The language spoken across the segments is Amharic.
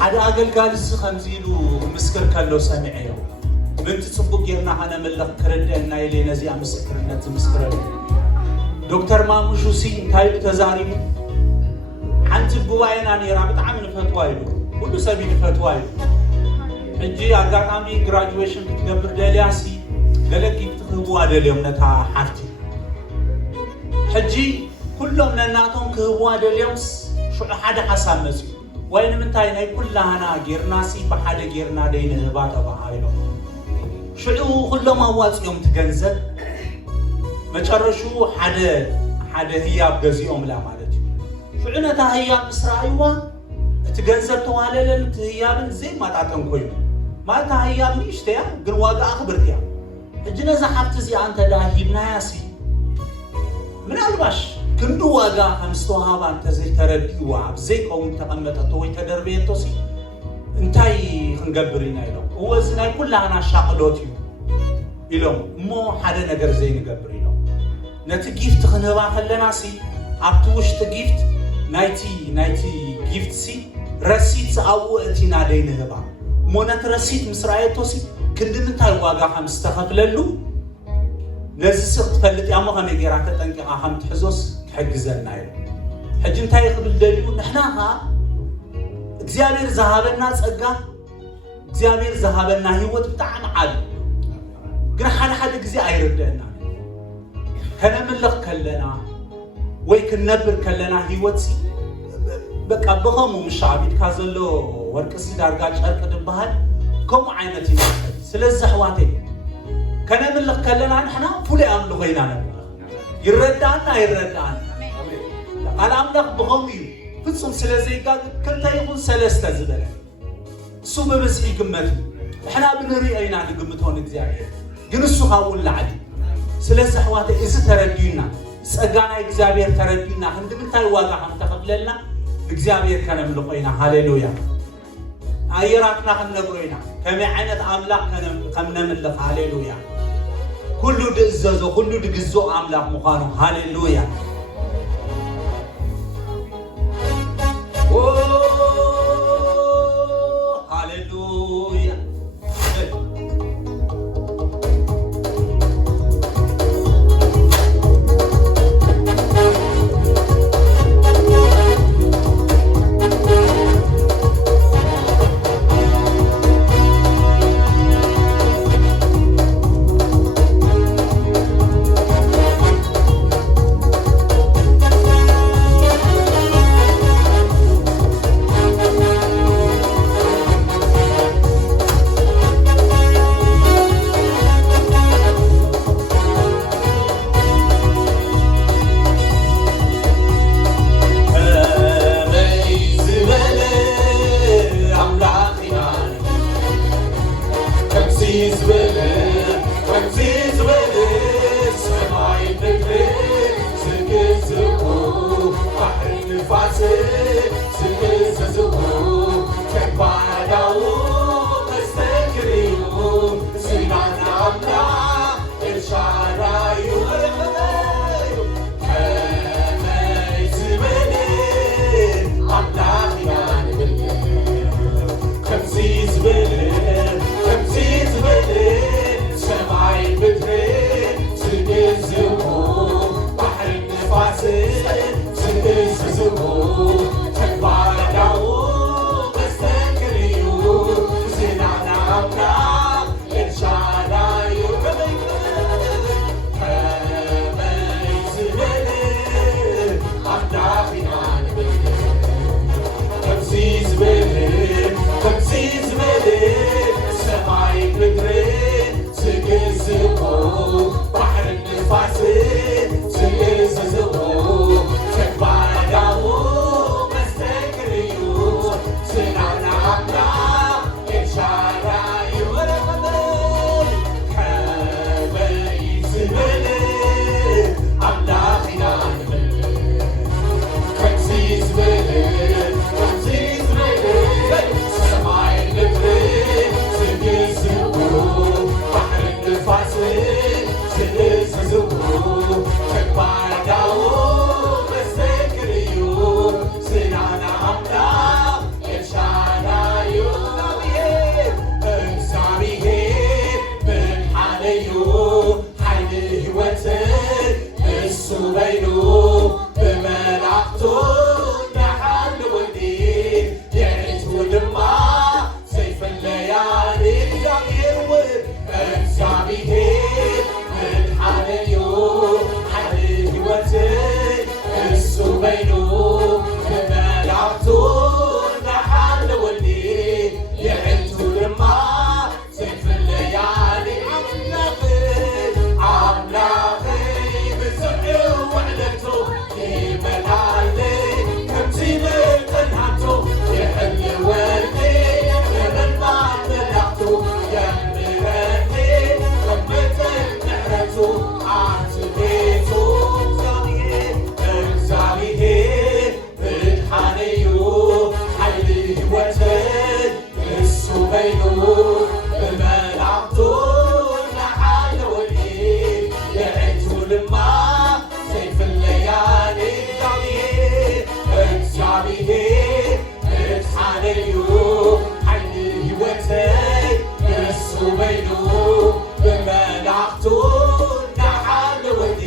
حدا أقل خمزيلو مسكر كله سامعيه من تصبق يرنا أنا ملك كردنا إلى نزيع مسكرنا تمسكرنا دكتور ماموشو سين تايب تزاري حنت بواينا نيرا بتعمل فتوايلو كله سبيل فتوايلو حجي أقامي graduation كتقبل دلياسي قالك يتخبوا على اليوم نتا حفتي حجي كلهم لناتهم كهبوا على اليوم شو حدا حسام مسي وين من تاينا كلها أنا جيرناسي بحدا جيرنا دين هبات بهايلو شو كلهم أواز يوم تجنزل ما تشرشوا حدا هياب جزيهم لا مالتي شو عنا تهياب إسرائيل تجنزل توالل هياب زي ما تعتم كويو ما تهياب ليش تيا قل واقع أخبرتيا الجنة زحفت زي أنت لاهي بناسي من الباش كندو واقع خمستوها بانت زي تردي وعب زي قوم تقمت توي تدربين توسي انتاي خنقبرين ايلو هو زناي كلها انا شاقلوتيو إلهم مو حدا نقر زي نقبرينو نتي جيفت خنبا خلنا سي عبتوش تجيفت نايتي جيفت سي رسيت أو اتينا دين هبا مو نترسيت مسرائيتو سي كندم انتاي واقع خمستخف للو نزي سقط فلت يا مغا ميجيرات تنقيقا خم تحزوس تحجزنا يلو حج انتاي قبل دليو نحناها እግዚአብሔር ዘሃበና ጸጋ እግዚአብሔር ዘሃበና ህይወት በጣም ዓል ግን ሓደ ጊዜ አይረዳና ከነምልኽ ከለና ወይ ከነብር ከለና ህይወት በቃ በኸሙ ምሻዓቢት ካዘሎ ወርቅስ ዳርጋ ጨርቅ ድባሃል ከም ዓይነት ይመስል ስለዚህ ህዋቴ ከነምልኽ ከለና ንሕና ፉል አምልኾ ኢና ነበር ይረዳና አሜን አላምልኽ በኸሙ ፍጹም ስለዚህ ጋር ከልታ ይሁን ሰለስተ ዝበለ እሱ በመስይ ግመት احنا بنريئنا لግምቶን እግዚአብሔር ግን እሱ ካውን ለዓድ ስለዚህ ህዋተ እዚ ተረዲዩና ጸጋና እግዚአብሔር ተረዲዩና እንደምታይ ዋጋ ተከፍለልና እግዚአብሔር ከነምልቆይና ሃሌሉያ አየራትና ከነግሮይና ከመይ ዓይነት አምላክ ከነምልኽ ሃሌሉያ ሁሉ ድእዘዞ ሁሉ ድግዞ አምላክ ምዃኑ ሃሌሉያ እግዚአብሔር እትሓለዩ ዓይኒ ህይወተይ ንሱ በይኑ ብመላእኽቱ እናሓለወኒ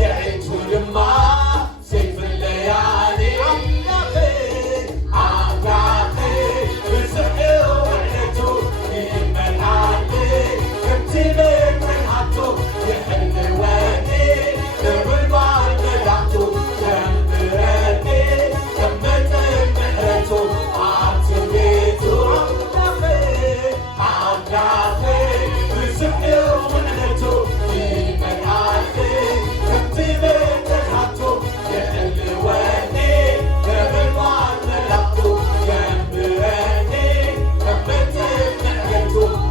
የዒቱ ድማ ሰይፍ ለያሊ ኣምላኸ ብዝሕ ውዕለቱ ይመልኣኒ ከምቲ መብርሃቱ ይሕልወኒ ንምልባል መላእኽቱ የምህረኒ ከም መጠን ምሕረቱ ኣብቲ ቤቱ ኣምላኸ ብዝሕ ውዕለቱ ይመልኣኒ ከምቲ መብርሃቱ ይሕልወኒ ንምልባል መላእኽቱ የምህረኒ ከም መጠን ምሕረቱ ኣብቲ ቤቱ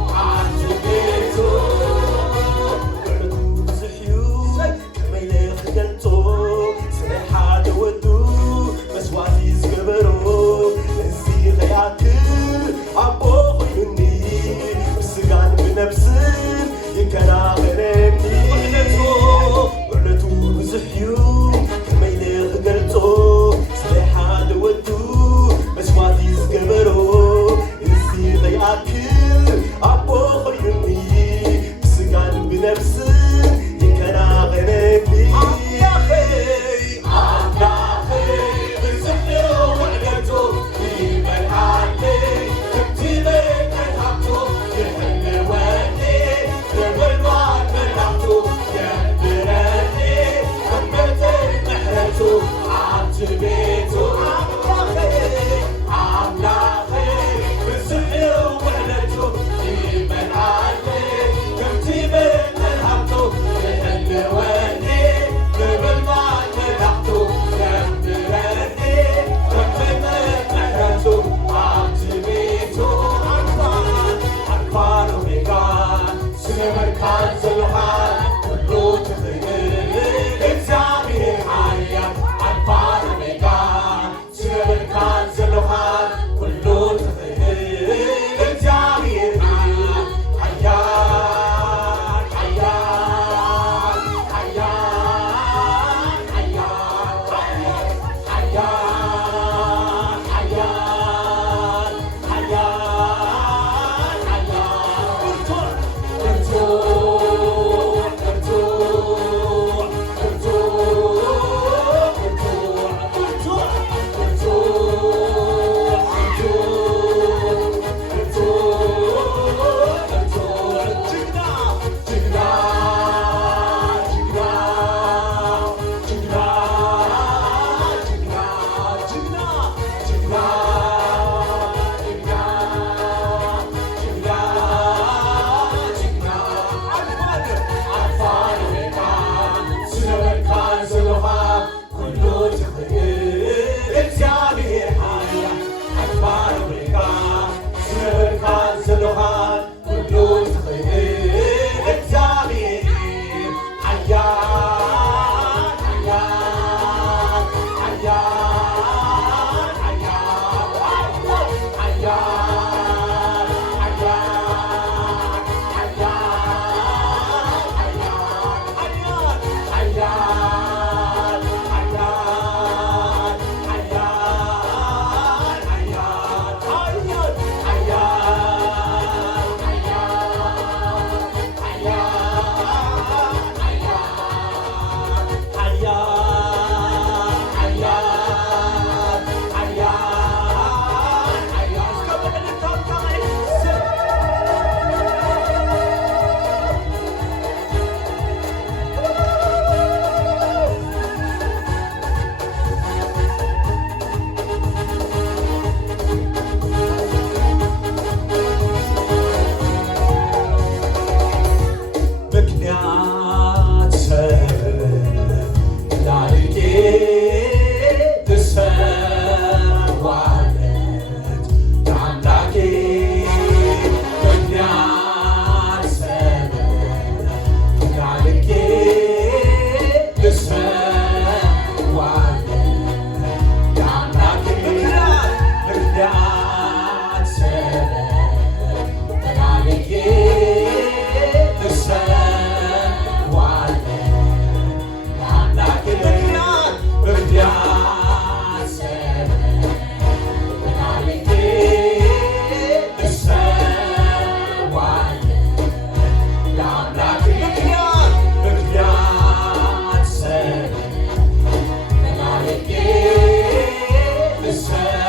Yeah.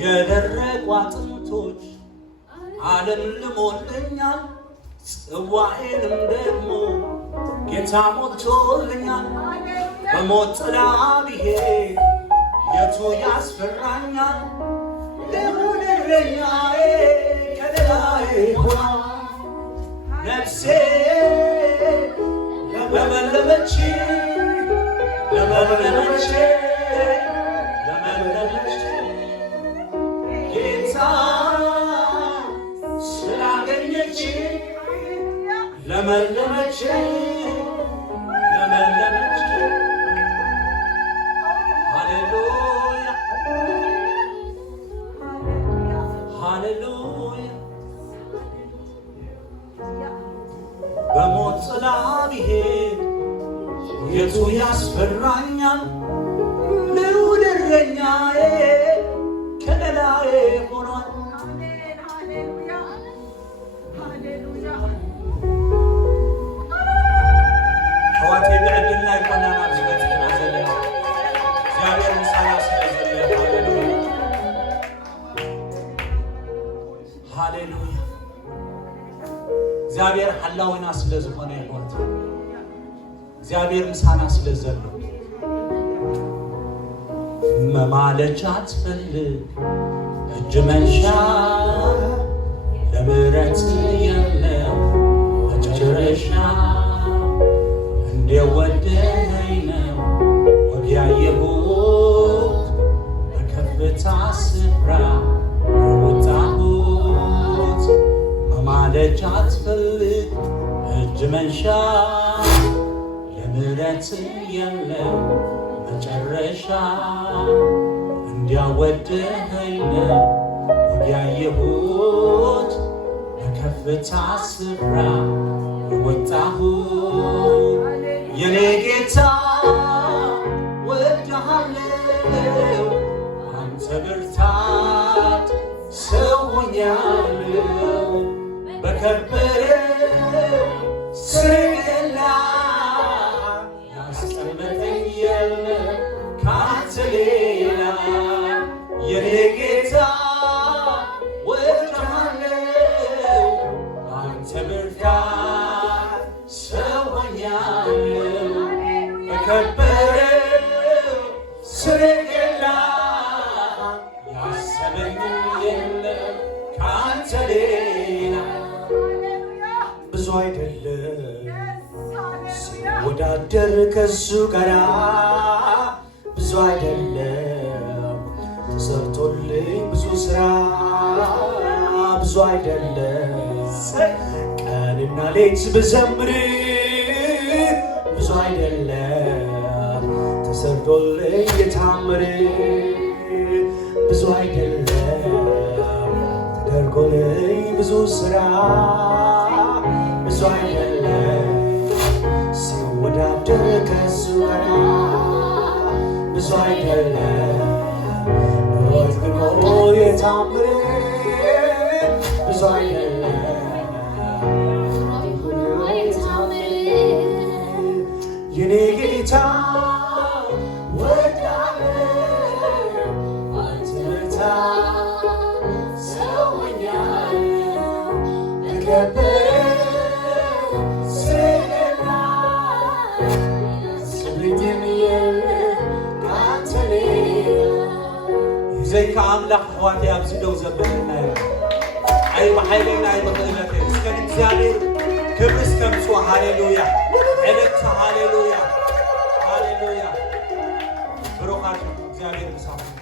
የደረቁ አጥንቶች ዓለም ልሞልኛል ጽዋዬንም ደግሞ ጌታ ሞልቶልኛል በሞት ጥላ ብሄድ የቱ ያስፈራኛል ልዑል እረኛዬ ከለላዬ ሆኗል ነፍሴ ለመለመች ጌታ ስላገኘች ለመለመች ሃሌሉያ ሃሌሉያ በሞት ጥላ ብሄድ የቱ ያስፈራኛል ልዑል እረኛዬ ከለላዬ ሆኗል ሕዋቴ ብዕድልና ይኮናና ዝገጽና ዘለና እግዚአብሔር ምሳና ስለዘለ ሃሌሉያ እግዚአብሔር ሓላዊና ስለዝኾነ ሕዋት እግዚአብሔር ምሳና ስለዘለው መማለጃ አትፈልግ እጅ መንሻ ለምሕረት የለም መጨረሻ እንደወደደኝ ነው ወግ ያየሁት በከፍታ ስፍራ የወጣሁት መማለጃ አትፈልግ እጅ መንሻ ምሕረት የለም መጨረሻ እንዲያወደኸኝ ነው ወግ ያየሁት በከፍታ ስፍራ የወጣሁት የኔ ጌታ ወድሃለው አንተ ብርታት ሰው ሆኛለው በከበረው ሰረገላ ያስቀመጠኝ የለም ካንተ ሌላ የኔ ጌታ ወድሃለው አንተ ብርታት ሰው ሆኛለው በከበረው ሰረገላ ያሰበኝ የለም ካንተ ሌላ ብዙ አይደለም ሲወዳደር ከሱ ጋራ ብዙ አይደለም ተሰርቶልኝ ብዙ ስራ ብዙ አይደለም ቀንና ሌት ብዘምር ብዙ አይደለም ተሰርቶልኝ የታምር ብዙ አይደለም ተደርጎልኝ ብዙ ስራ ብዙ አይደለም ሲወዳደር ከሱ ጋራ ብዙ አይደለም ደግሞ የታምር ብዙ አይደለም የኔ ጌታ زي كعملك خواتي أبزدو زبرنا أي بحيلنا أي بخيلك اسكن إكزابير كبرس كمسوا هاليلويا علبت هاليلويا هاليلويا بروخاتي إكزابير بسامة